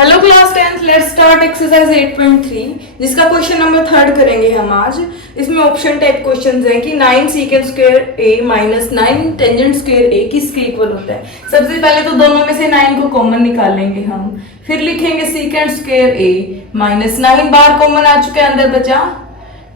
Hello class 10th, let's start exercise 8.3 जिसका question number 3 करेंगे हम आज। इसमें ऑप्शन टाइप क्वेश्चंस हैं कि 9 secant square A minus 9 tangent square ए किसके इक्वल होता है। सबसे पहले तो दोनों में से 9 को कॉमन निकाल लेंगे हम, फिर लिखेंगे secant square A minus 9 bar common आ चुका है, अंदर बचा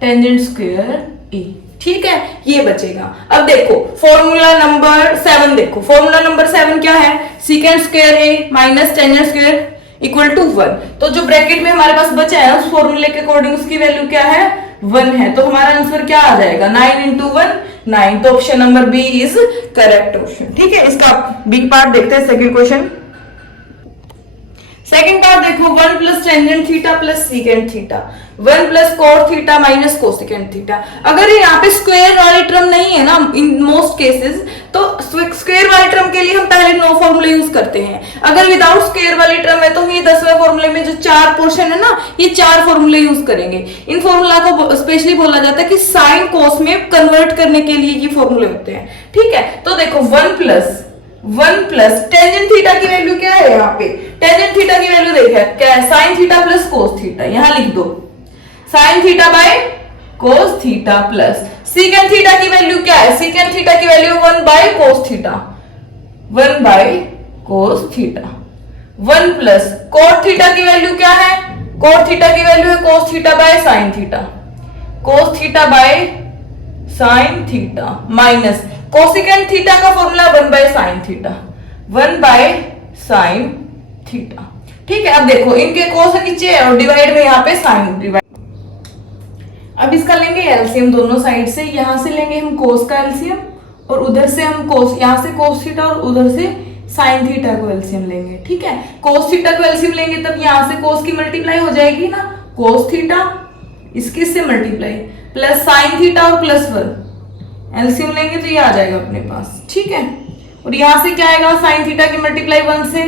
टेंजेंट स्क्वायर ए। ठीक है, ये बचेगा। अब देखो फॉर्मूला नंबर 7, देखो फॉर्मूला नंबर 7 क्या है, secant square A minus tangent square equal to 1। तो जो ब्रैकेट में हमारे पास बचा है उस फॉर्मूले के अकॉर्डिंग उसकी वैल्यू क्या है, 1 है। तो हमारा आंसर क्या आ जाएगा, 9 इंटू 1 9। तो option number B is correct option. ठीक है, इसका बी पार्ट देखते हैं, सेकंड क्वेश्चन। सेकंड पार्ट देखो, 1 plus tangent theta plus secant theta, 1 plus cot theta minus cosecant theta. अगर यहाँ पे स्क्वायर वाली टर्म नहीं है ना इन मोस्ट केसेस, तो स्क्वायर वाली टर्म के लिए हम पहले नो फॉर्मूला यूज करते हैं। अगर विदाउट स्क्वायर वाली टर्म है तो हम ये 10वें फॉर्मूले में जो 4 पोर्शन है ना, ये 4 फॉर्मूले यूज करेंगे। इन फॉर्मूला को स्पेशली बोला जाता है कि साइन कोस में कन्वर्ट करने के लिए ये फॉर्मूले होते हैं। ठीक है, तो देखो 1 प्लस टेंजेंट थीटा की वैल्यू क्या है, यहाँ पे टेंजेंट थीटा की वैल्यू देखा क्या है, sine theta plus cos theta. यहां लिख दो sine theta by cos theta plus secant theta की वैल्यू क्या है, सीकेंट थीटा की value 1 by cos theta, 1 by cos theta. 1 plus cot theta की वैल्यू क्या है, कोट थीटा की वैल्यू है cos theta by sine theta, cos theta by sine theta minus cosecant theta का formula 1 by sine theta, 1 by sine theta. ठीक है, अब देखो इनके कोस नीचे है और डिवाइड में यहाँ पे साइन डिवाइड। अब इसका लेंगे एलसीएम दोनों साइड से, यहां से लेंगे हम कोस का एलसीएम और उधर से हम कोस, यहां से कोस थीटा और उधर से साइन थीटा को एलसीएम लेंगे। ठीक है, कोस थीटा को एलसीएम लेंगे तब यहां से कोस की मल्टीप्लाई हो जाएगी ना, कोस थीटा इसके से मल्टीप्लाई प्लस साइन थीटा और प्लस 1 एलसीएम लेंगे तो ये आ जाएगा अपने पास। ठीक है, और यहां से क्या आएगा, साइन थीटा की मल्टीप्लाई 1 से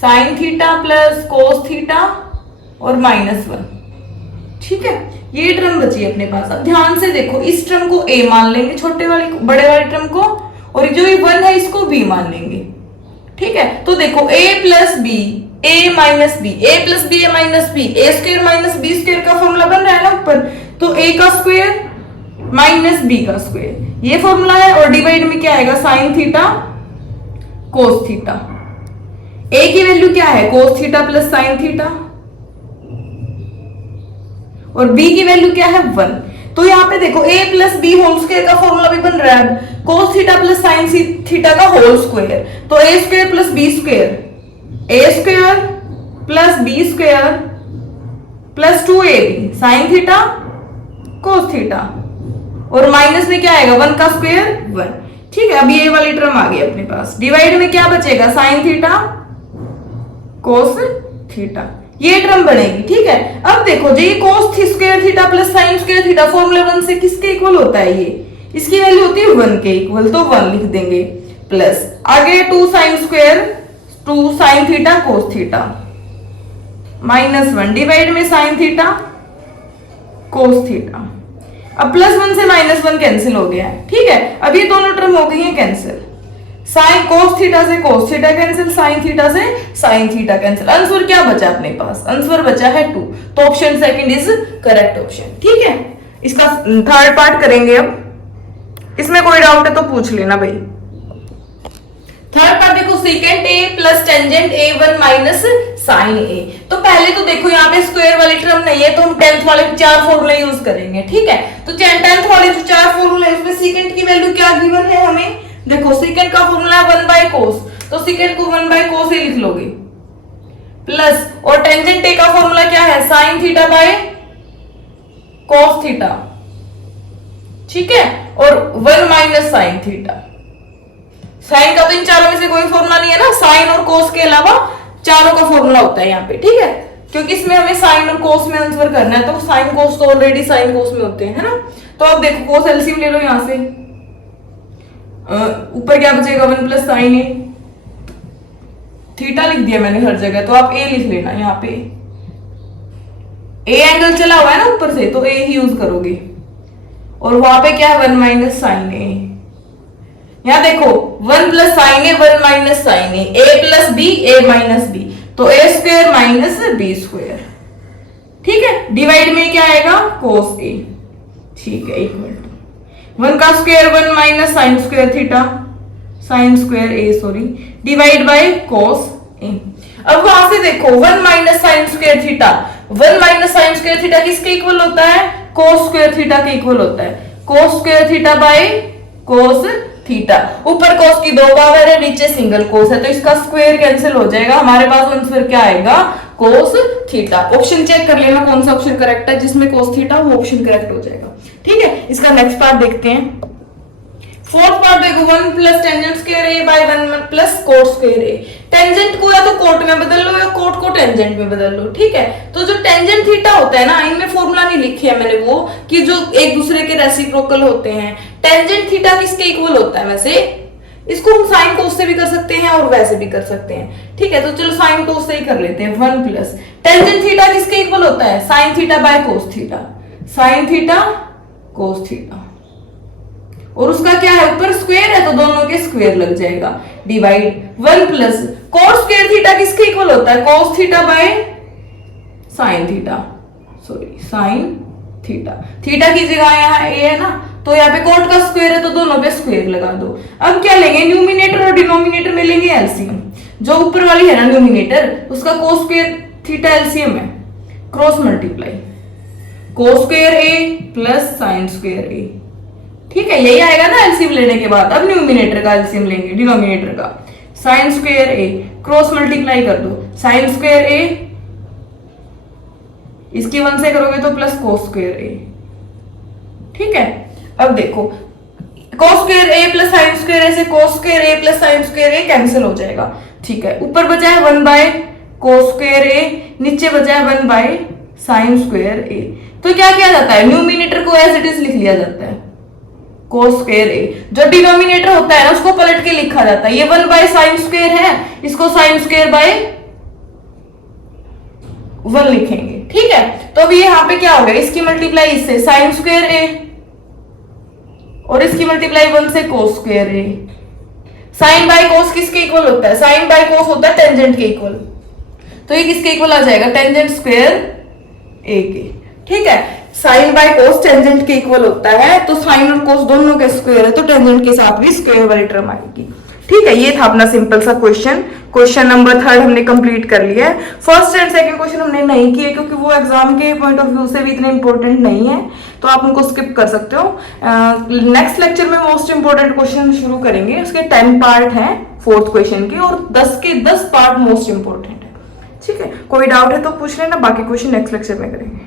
sign theta plus cos theta और माइनस 1। ठीक है, ये टर्म बची है अपने पास। अब ध्यान से देखो, इस टर्म को a मान लेंगे, छोटे वाली बड़े वाली टर्म को, और जो ये 1 है इसको b मान लेंगे। ठीक है, तो देखो a plus B a minus B, a plus B a minus B, a square minus B square का फॉर्मूला बन रहा है ना ऊपर, तो a का स्क्वायर माइनस b का स्क्वायर, ये फॉर्मूला है। और डिवाइड में क्या आएगा, sine theta cos theta. a की वैल्यू क्या है, cos theta plus sine theta, और b की वैल्यू क्या है 1। तो यहाँ पे देखो a plus B whole square का फॉर्मूला भी बन रहा है, cos theta plus sine theta का होल स्क्वायर, तो a square plus B square, a square plus B square plus 2ab sine theta cos theta, और माइनस में क्या आएगा 1 का स्क्वायर 1। ठीक है, अब ये वाली टर्म आ गई अपने पास। डिवाइड में क्या बचेगा, साइन थीटा कोस थीटा, ये टर्म बनेगी। ठीक है, अब देखो जो ये कोस square theta plus sign square theta formula 1 से किसके इक्वल होता है, ये इसकी वैल्यू होती है 1 के इक्वल, तो 1 लिख देंगे प्लस आगे 2 sine square 2 sign theta cos theta minus 1 divide में साइन थीटा कोस थीटा। अब प्लस 1 से माइनस 1 कैंसिल हो गया है। ठीक है, अब ये दोनों टर्म हो गई है कैंसिल, साइन कोस थीटा से cos theta cancel, sine theta से साइन थीटा कैंसिल। आंसर क्या बचा अपने पास, आंसर बचा है 2। तो option second is correct option. ठीक है, इसका थर्ड पार्ट करेंगे। अब इसमें कोई डाउट है तो पूछ लेना भाई। थर्ड पार्ट देखो, secant A plus tangent A 1 minus sine A. तो पहले तो देखो यहाँ पे स्क्वायर वाली टर्म नहीं है, तो हम 10th वाले 4 फॉर्मूले यूज करेंगे। ठीक है, तो 10th वाले जो 4 फॉर्मूले है उसमें सीकेंट की वैल्यू क्या गिवन है हमें, देखो सीकेंट का फॉर्मूला 1 बाय कोस, तो सीकेंट को 1 बाय कोस ही लिख लोगे प्लस, और टेंजेंट ए का फॉर्मूला क्या है, sine theta by cos theta. ठीक है, और 1 माइनस साइन थीटा। साइन का तो इन चारों में से कोई फॉर्मूला नहीं है ना, साइन और कोस के अलावा चारों का फॉर्मूला होता है यहाँ पे। ठीक है, क्योंकि इसमें हमें साइन और कोस में आंसर करना है, तो साइन कोस तो ऑलरेडी साइन कोस में होते हैं, है ना। तो अब देखो कोस एलसीएम ले लो, यहां से ऊपर क्या बचेगा 1 प्लस साइन ए, थीटा लिख दिया मैंने हर जगह, तो आप ए लिख लेना। यहाँ पे ए एंगल चला हुआ है ना ऊपर से, तो ए ही यूज करोगे, और वहां पे क्या है 1 माइनस साइन ए। यहाँ देखो 1 प्लस साइन ए 1 माइनस साइन ए, ए प्लस बी ए माइनस बी, तो ए स्क्वायर माइनस बी स्क्वायर, ठीक है। डिवाइड में क्या आएगा, कोस ए, ठीक है, इक्वल टू 1 का square 1 minus sine square theta, sine square A sorry, divide by cos A. अब वहां से देखो 1 minus sine square theta, 1 minus sine square theta किसके इक्वल होता है, कोस स्क्वायर थीटा के इक्वल होता है, cos square theta by cos theta. ऊपर कोस की 2 पावर है, नीचे सिंगल कोस है, तो इसका स्क्वायर कैंसिल हो जाएगा, हमारे पास आंसर क्या आएगा, कोस थीटा। ऑप्शन चेक कर लेना कौन सा ऑप्शन करेक्ट है, जिसमें कोस थीटा वो ऑप्शन करेक्ट हो जाएगा, ठीक है। इसका नेक्स्ट पार्ट देखते हैं। फोर्थ पार्ट देखो, 1 प्लस टेंजेंट स्क्वायर ए बाय 1 प्लस कोट स्क्वायर ए। टेंजेंट को या तो कोट में बदल लो या कोट को टेंजेंट में बदल लो, ठीक है। तो जो टेंजेंट थीटा होता है ना, इनमें फॉर्मूला नहीं लिखी है मैंने वो, कि जो एक दूसरे के रेसिप्रोकल होते हैं। टेंजेंट थीटा किसके इक्वल होता है, वैसे इसको हम साइन कोस से भी कर सकते हैं और वैसे भी कर सकते हैं, ठीक है। तो चलो साइन कोस से ही कर लेते हैं। 1 प्लस टेंजेंट थीटा किसके इक्वल होता है, sine theta by cos theta, sign theta cos theta, और उसका क्या है, ऊपर स्क्वायर है तो दोनों के स्क्वायर लग जाएगा, divide 1 plus cos square theta किसके इक्वल होता है, cos theta by sine theta, sorry sine theta. Theta की जगह यहाँ ए है ना, तो यहाँ पे कोट का स्क्वायर है तो दोनों पे स्क्वायर लगा दो। अब क्या लेंगे, न्यूमिनेटर और डिनोमिनेटर में लेंगे एलसीएम। जो ऊपर वाली है ना न्यूमिनेटर, उसका कोस स्क्वायर थीटा एलसीएम है, क्रॉस मल्टीप्लाई कोस स्क्वायर ए प्लस साइन स्क्वायर ए, ठीक है। यही आएगा ना एलसीएम लेने के बाद। अब न्यूमिनेटर का एलसीएम लेंगे, डिनोमिनेटर का, साइन स्क्वायर ए क्रॉस मल्टीप्लाई कर दो, साइन स्क्वायर ए, इसकी 1 से करोगे तो प्लस कोस स्क्वायर ए, ठीक है। अब देखो कोस स्क्वायर ए प्लस साइन स्क्वायर ए से कोस स्क्वायर ए प्लस साइन स्क्वायर ए कैंसिल हो जाएगा, ठीक है। ऊपर बचा है 1 बाय कोस स्क्वायर ए, नीचे बचा है 1 बाय साइन स्क्वायर ए। तो क्या किया जाता है, न्यूमिनेटर को एज इट इज लिख लिया जाता है, कोस स्क्वायर ए। जो डिनोमिनेटर होता है ना, उसको पलट के लिखा जाता है। ये 1 बाय साइन स्क्वायर है, इसको साइन स्क्वायर बाय 1 लिखेंगे, ठीक है। तो अभी यहाँ पे क्या हो गया, इसकी मल्टीप्लाई इससे साइन स्क्वायर ए और इसकी मल्टीप्लाई 1 से cos square A. Sine by cos किसके इक्वल होता है, साइन बाय कोस होता है टेंजेंट के इक्वल, तो ये किसके इक्वल आ जाएगा, टेंजेंट स्क्वायर ए के, ठीक है। साइन बाय कोस टेंजेंट के इक्वल होता है, तो साइन और कोस दोनों के स्क्वायर है, तो टेंजेंट के साथ भी स्क्वायर वाली टर्म आएगी, ठीक है। ये था अपना सिंपल सा क्वेश्चन। क्वेश्चन नंबर 3 हमने कंप्लीट कर लिया है। फर्स्ट एंड सेकंड क्वेश्चन हमने नहीं किए क्योंकि वो एग्जाम के पॉइंट ऑफ व्यू से भी इतने इंपॉर्टेंट नहीं है, तो आप उनको स्किप कर सकते हो। नेक्स्ट लेक्चर में मोस्ट इंपॉर्टेंट क्वेश्चन शुरू करेंगे, उसके 10 पार्ट हैं 4th क्वेश्चन के, और 10 के 10 पार्ट मोस्ट इंपॉर्टेंट है, ठीक है। कोई डाउट है तो पूछ लेना, बाकी क्वेश्चन नेक्स्ट लेक्चर में करेंगे।